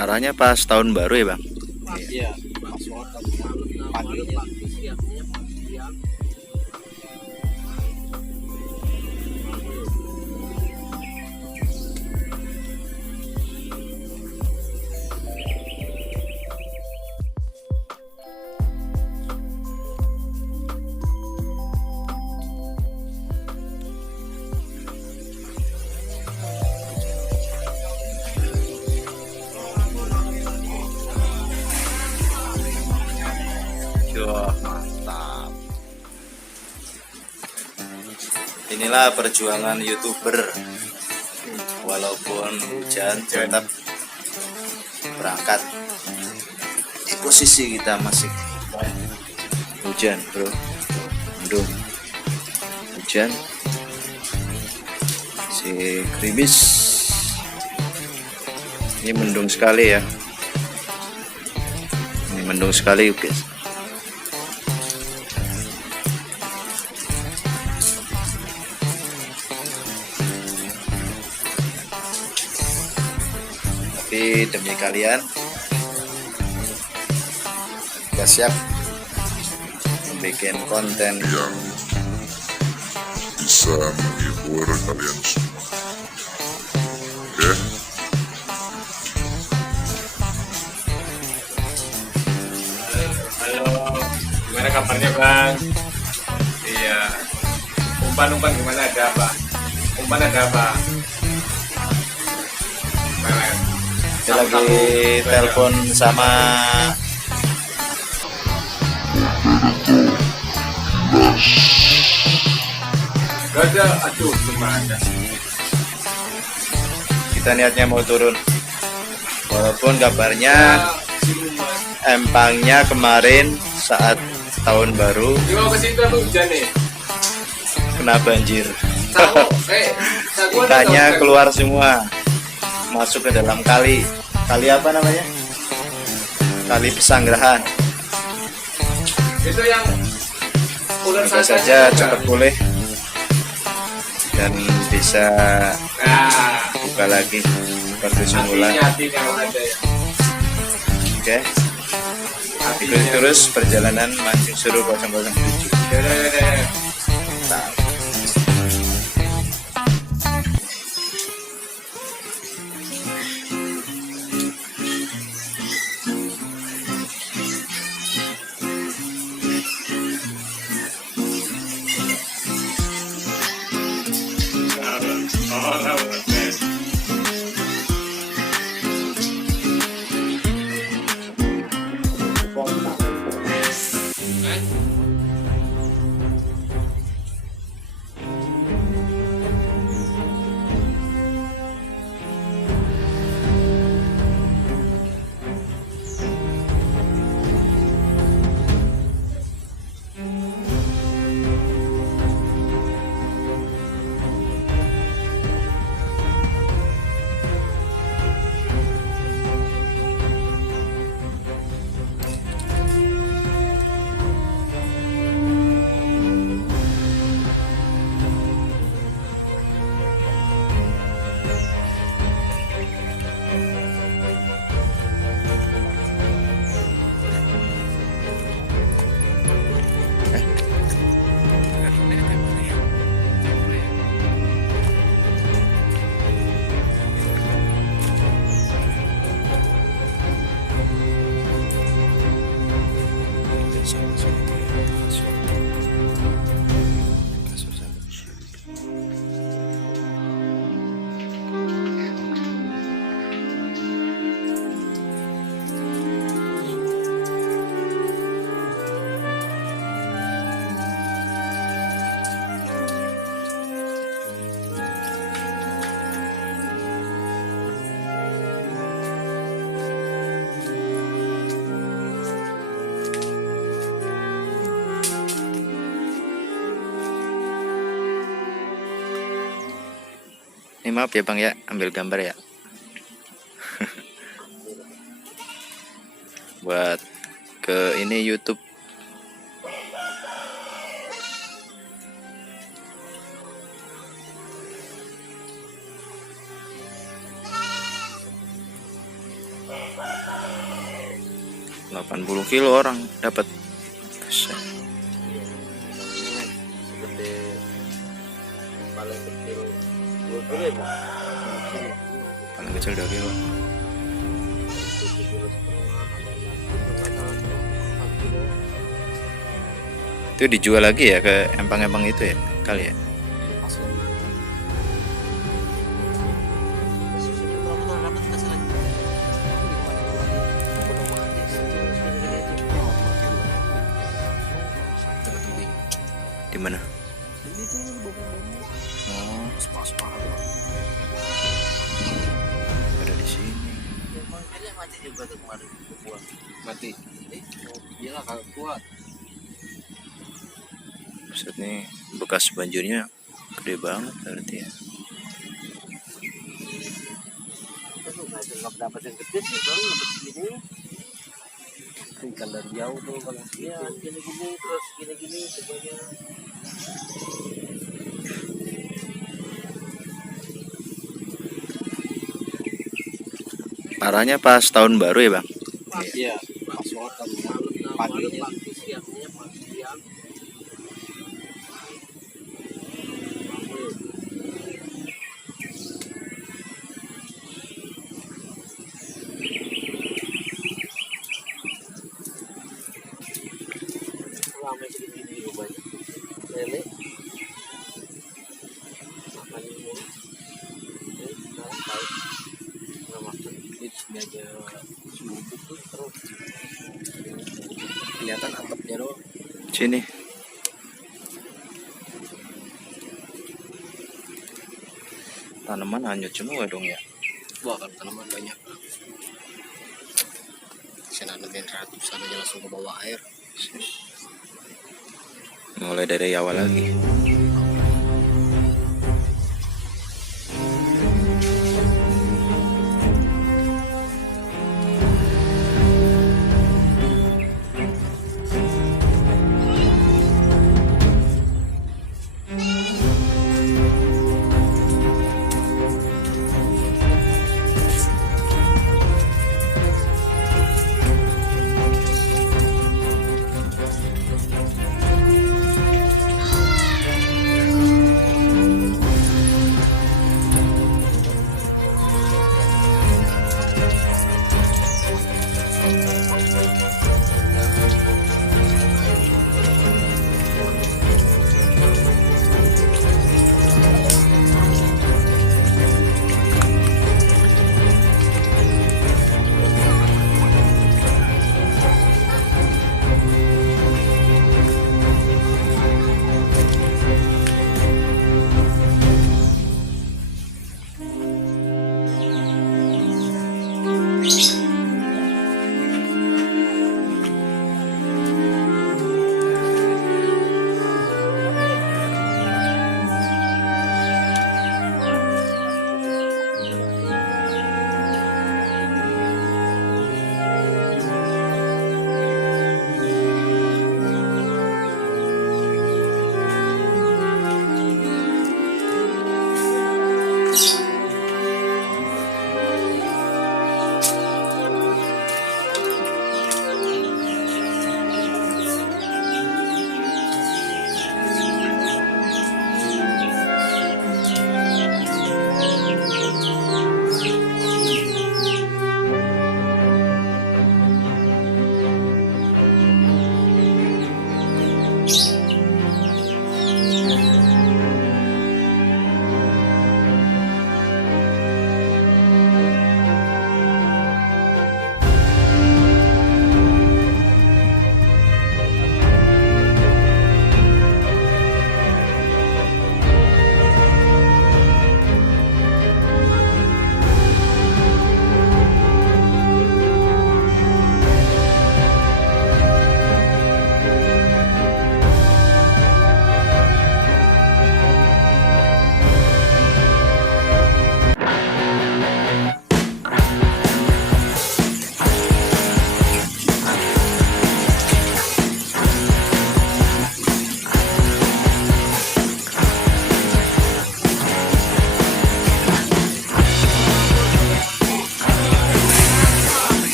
Arahnya pas tahun baru ya bang? Iya, pas paginya. Wah, mantap. Inilah perjuangan YouTuber. Walaupun hujan tetap berangkat. Di posisi kita masih hujan, bro. Mendung. Hujan. Si gerimis. Ini mendung sekali ya. Ini mendung sekali, guys. Tapi demi kalian kita siap membuat konten yang bisa menghibur kalian semua. Oke? Halo, gimana kabarnya bang? Iya, umpan gimana, ada apa? Umpan ada apa? kita lagi telepon sama Gak ada, aduh gimana? kita niatnya mau turun, walaupun kabarnya empangnya kemarin saat tahun baru Gimana ke situ hujan nih? kena banjir. Tahu, Ikannya keluar semua, masuk ke dalam kali apa namanya, kali Pesanggerahan. itu yang ular Semoga saja cepat pulih dan bisa buka lagi seperti semula. Oke, ikuti terus perjalanan mancing seru 007. Mantap. Ini maaf ya bang ya, ambil gambar ya. Buat ke ini YouTube. 80 kilo orang dapat. Gede paling kecil 2 kilo ya, Pak? Paling kecil 2 kilo. 7 kilo setengah, 4 kilo. Itu dijual lagi ya ke empang-empang itu ya kali ya. Di mana? Oh, ada di sini. Mati juga tuh kemarin buat Mati. iyalah kalau kuat. Maksudnya bekas banjirnya gede banget berarti ya. Itu nggak dapat yang gede sih, baru dapat segini. Ikan dari jauh tuh kalau ya gini-gini terus gini-gini semuanya. Parahnya pas tahun baru ya bang. Iya, pas banget kan paginya siangnya siang. Ramai segini juga banyak. Lele. Makan ini. Sekarang tahu. Nggak makan. Ini aja subuh tuh terus. Kelihatan atapnya doang. Sini. Tanaman hanyut semua dong ya. Wah, kalau tanaman banyak. Saya nanemin ratusan aja langsung ke bawah air. Mulai dari awal lagi.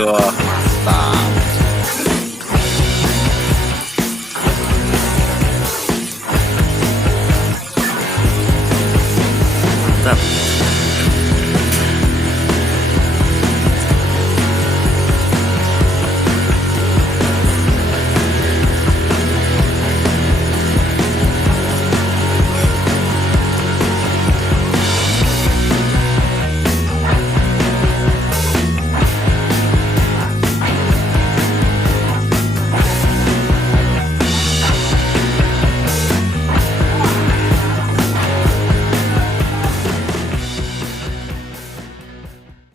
Waduh.